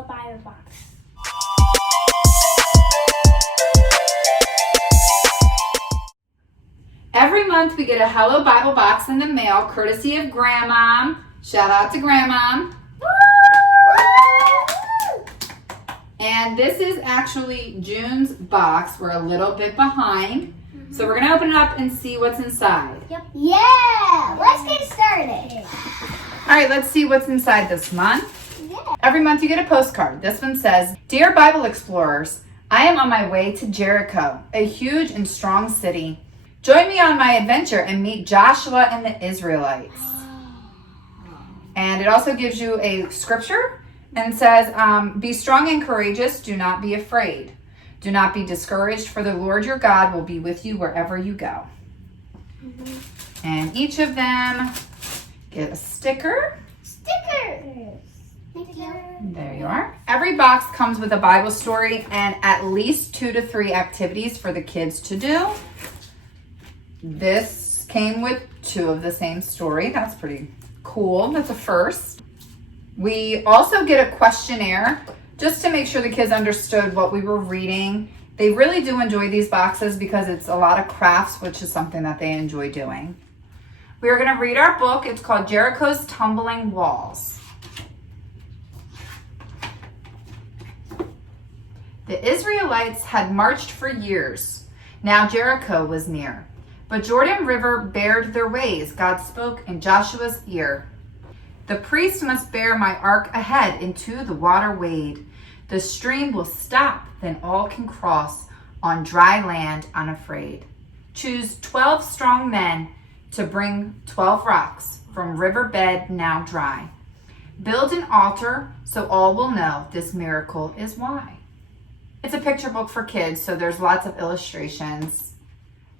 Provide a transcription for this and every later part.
Hello Bible box. Every month we get a Hello Bible box in the mail, courtesy of Grandmom. Shout out to Grandmom. And this is actually June's box. We're a little bit behind. So we're gonna open it up and see what's inside. Yep. Yeah, let's get started. All right, let's see what's inside this month. Yeah. Every month you get a postcard. This one says, Dear Bible Explorers, I am on my way to Jericho, a huge and strong city. Join me on my adventure and meet Joshua and the Israelites. And it also gives you a scripture and says, be strong and courageous, do not be afraid. Do not be discouraged, for the Lord your God will be with you wherever you go. And each of them get a sticker. Stickers. Thank you. There you are. Every box comes with a Bible story and at least 2 to 3 activities for the kids to do. This came with 2 of the same story. That's pretty cool. That's a first. We also get a questionnaire just to make sure the kids understood what we were reading. They really do enjoy these boxes because it's a lot of crafts, which is something that they enjoy doing. We are going to read our book. It's called Jericho's Tumbling Walls. The Israelites had marched for years. Now Jericho was near. But Jordan River bared their ways. God spoke in Joshua's ear. The priest must bear my ark ahead into the water wade. The stream will stop, then all can cross on dry land unafraid. Choose 12 strong men to bring 12 rocks from riverbed now dry. Build an altar so all will know this miracle is why. It's a picture book for kids, so there's lots of illustrations.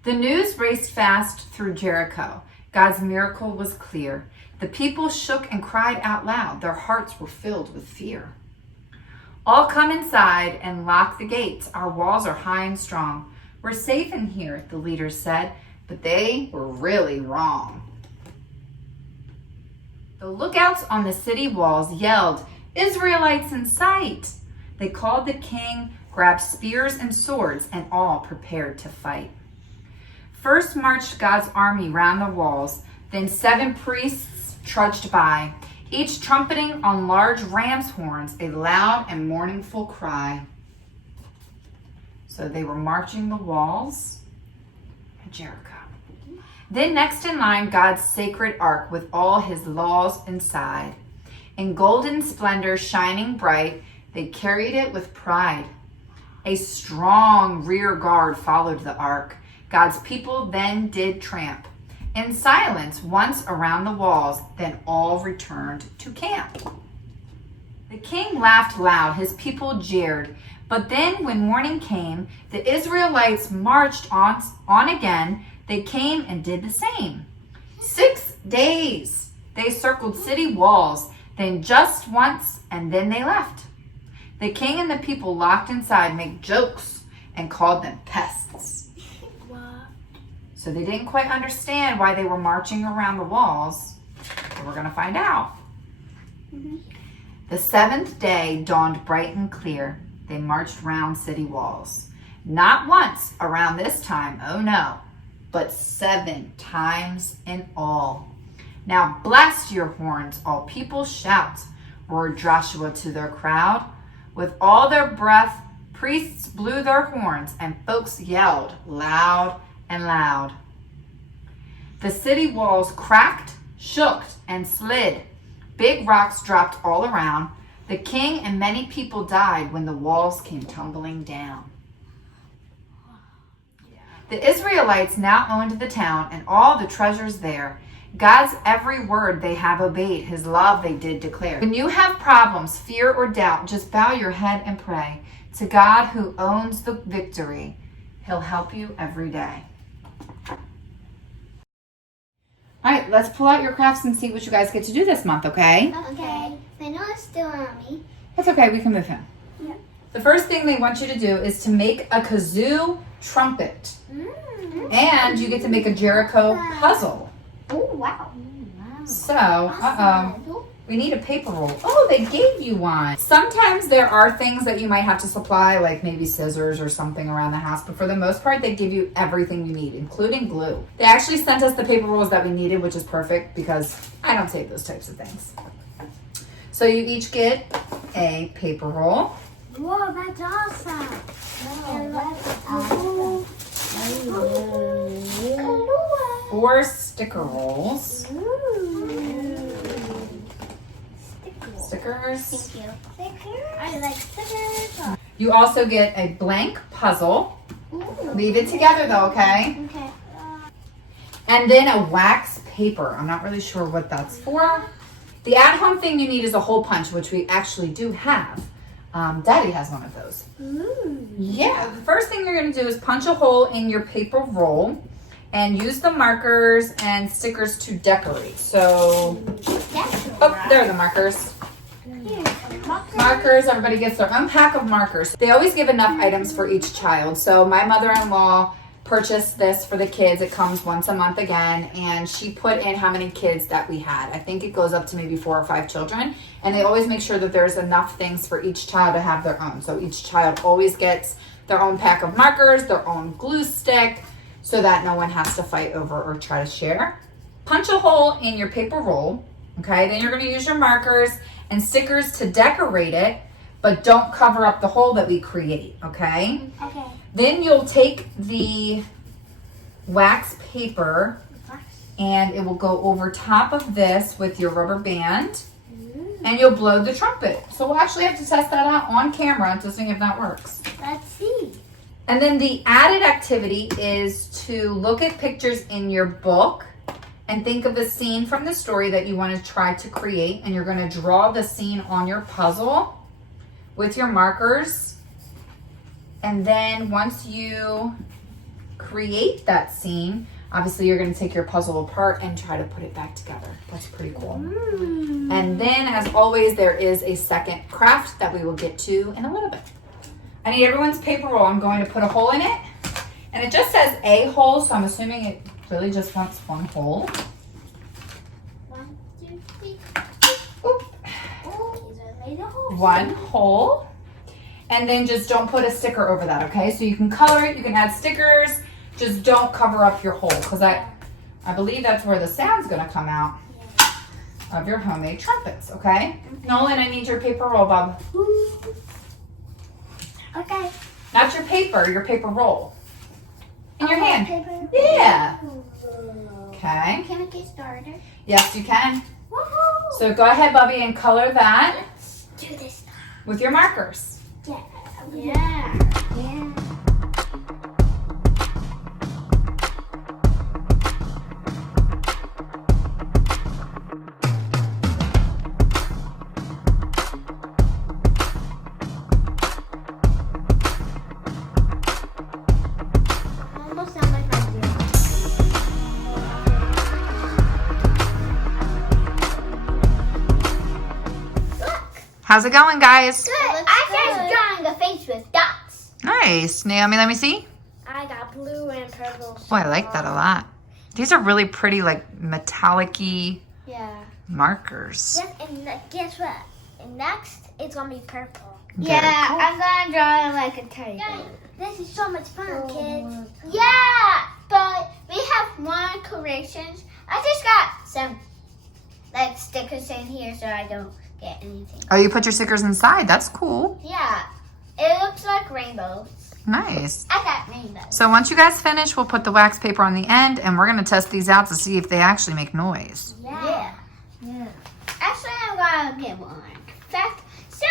The news raced fast through Jericho. God's miracle was clear. The people shook and cried out loud. Their hearts were filled with fear. All come inside and lock the gates. Our walls are high and strong. We're safe in here, the leaders said, but they were really wrong. The lookouts on the city walls yelled, Israelites in sight! They called the king, grabbed spears and swords, and all prepared to fight. First marched God's army round the walls, then 7 priests trudged by, each trumpeting on large ram's horns, a loud and mournful cry. So they were marching the walls at Jericho. Then next in line, God's sacred ark with all his laws inside. In golden splendor shining bright, they carried it with pride. A strong rear guard followed the ark. God's people then did tramp. In silence, once around the walls, then all returned to camp. The king laughed loud, his people jeered. But then when morning came, the Israelites marched on again. They came and did the same. 6 days they circled city walls, then just once, and then they left. The king and the people locked inside made jokes and called them pests. So they didn't quite understand why they were marching around the walls. So we're going to find out. The 7th day dawned bright and clear. They marched round city walls. Not once around this time, oh no, but 7 times in all. Now blast your horns, all people shout, roared Joshua to their crowd. With all their breath, priests blew their horns and folks yelled loud and loud. The city walls cracked, shook, and slid. Big rocks dropped all around. The king and many people died when the walls came tumbling down. The Israelites now owned the town and all the treasures there. God's every word they have obeyed, his love they did declare. When you have problems, fear, or doubt, just bow your head and pray to God who owns the victory. He'll help you every day. All right, let's pull out your crafts and see what you guys get to do this month, okay? Okay. I know it's still on me. That's okay, we can move him. Yeah. The first thing they want you to do is to make a kazoo trumpet. And you get to make a Jericho puzzle. Oh, wow. So, We need a paper roll. Oh, they gave you one. Sometimes there are things that you might have to supply, like maybe scissors or something around the house, but for the most part, they give you everything you need, including glue. They actually sent us the paper rolls that we needed, which is perfect because I don't take those types of things. So you each get a paper roll. Whoa, that's awesome. That's awesome. 4 sticker rolls. Stickers. Thank you. Stickers. I like stickers. You also get a blank puzzle. Ooh. Leave it together though, okay? Okay. And then a wax paper. I'm not really sure what that's for. The at-home thing you need is a hole punch, which we actually do have. Daddy has one of those. Yeah, the first thing you're going to do is punch a hole in your paper roll and use the markers and stickers to decorate. So, oh, there are the markers. Markers, everybody gets their own pack of markers. They always give enough items for each child. So my mother-in-law purchased this for the kids. It comes once a month again, and she put in how many kids that we had. I think it goes up to maybe 4 or 5 children, and they always make sure that there's enough things for each child to have their own. So each child always gets their own pack of markers, their own glue stick, so that no one has to fight over or try to share. Punch a hole in your paper roll, okay? Then you're going to use your markers and stickers to decorate it, but don't cover up the hole that we create, okay? Okay. Then you'll take the wax paper and it will go over top of this with your rubber band and you'll blow the trumpet. So we'll actually have to test that out on camera to see if that works. Let's see. And then the added activity is to look at pictures in your book and think of the scene from the story that you want to try to create, and you're going to draw the scene on your puzzle with your markers. And then once you create that scene, obviously you're going to take your puzzle apart and try to put it back together. That's pretty cool. And then, as always, there is a second craft that we will get to in a little bit. I need everyone's paper roll. I'm going to put a hole in it. And it just says a hole, so I'm assuming it really just wants one hole. 1, 2, 3. Oop. Oh, these are made of holes. One hole. And then just don't put a sticker over that, okay? So you can color it, you can add stickers, just don't cover up your hole, because I believe that's where the sound's gonna come out of your homemade trumpets, okay? Nolan, I need your paper roll, Bob. Okay. Not your paper roll. In your hand. Paper. Yeah. Okay. Can we get started? Yes, you can. Woohoo! So go ahead, Bubby, and color that Let's do this. with your markers. Yeah. Yeah. Yeah. Almost sound like my dear. Look. How's it going, guys? Good. I just drawing a face with dots. Nice. Naomi, let me see. I got blue and purple. Boy, I like that a lot. These are really pretty, like, metallic-y Yeah. markers. Yes, and guess what? And next, it's gonna be purple. Very cool. I'm gonna draw like a tiger. This is so much fun, kids. Yeah, but we have one corrections. I just got some like stickers in here so I don't get anything. Oh, you put your stickers inside. That's cool. Yeah, it looks like rainbows. Nice. I got rainbows. So once you guys finish, we'll put the wax paper on the end, and we're going to test these out to see if they actually make noise. Yeah. Actually, I'm gonna get one fast so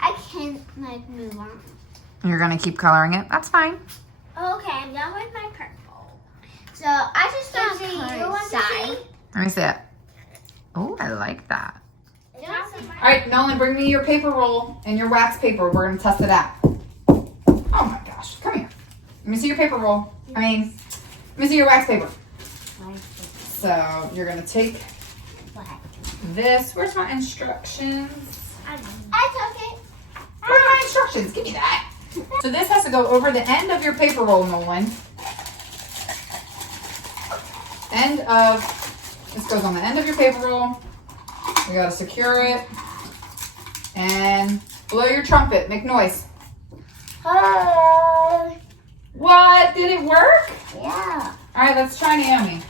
I can like move on. You're going to keep coloring it? That's fine. Okay, I'm done with my purple. So I just got color side. Let me see it. Oh, I like that. All All right, Nolan, bring me your paper roll and your wax paper. We're going to test it out. Oh my gosh, come here. Let me see your paper roll. Let me see your wax paper. So you're going to take this. Where's my instructions? I took it. Where's my instructions? Give me that. So this has to go over the end of your paper roll, Nolan. This goes on the end of your paper roll. We gotta secure it. And blow your trumpet. Make noise. What? Did it work? Yeah. All right, let's try Naomi.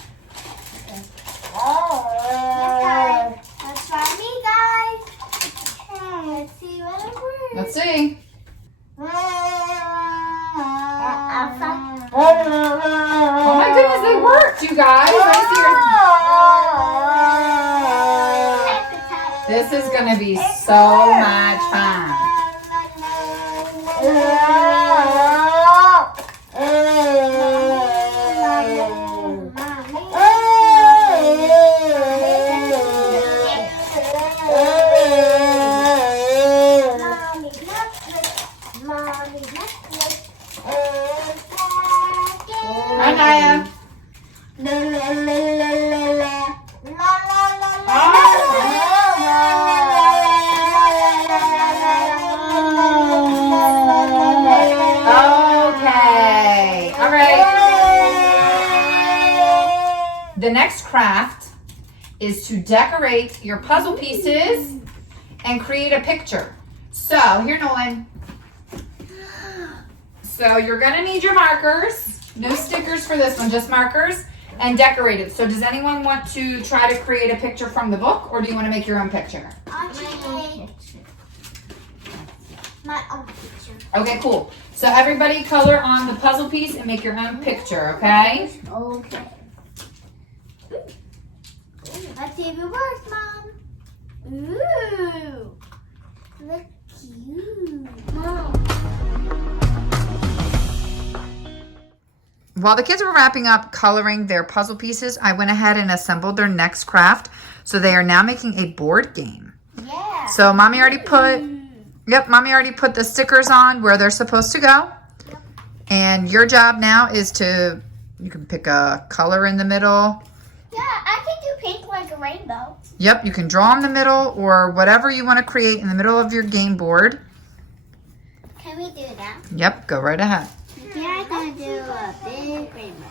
Let's try me, guys. Let's see what it works. Let's see. Oh my goodness, they worked, you guys. Let's see. This is gonna be so much fun. Hi, Naya. Okay. All right. The next craft is to decorate your puzzle pieces and create a picture. So, here, Nolan. So, you're going to need your markers. No stickers for this one, just markers, and decorate it. So does anyone want to try to create a picture from the book, or do you want to make your own picture? My own picture. Okay, cool. So everybody color on the puzzle piece and make your own picture, okay? Okay. Let's see if it works, Mom. Ooh. Look cute. Mom. While the kids were wrapping up coloring their puzzle pieces, I went ahead and assembled their next craft. So they are now making a board game. Yeah. So Mommy already put the stickers on where they're supposed to go. Yep. And your job now is to, you can pick a color in the middle. Yeah, I can do pink like a rainbow. Yep, you can draw in the middle or whatever you want to create in the middle of your game board. Can we do that? Yep, go right ahead. Yeah, I'm going to do a big rainbow.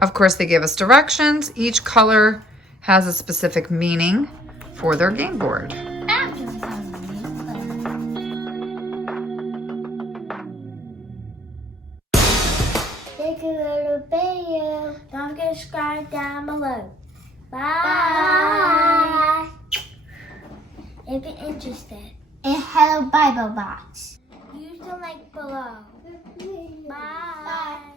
Of course, they give us directions. Each color has a specific meaning for their game board. Take a little video. Don't get subscribed down below. Bye. If you're interested. And Hello Bible Box. Use the link below. Bye.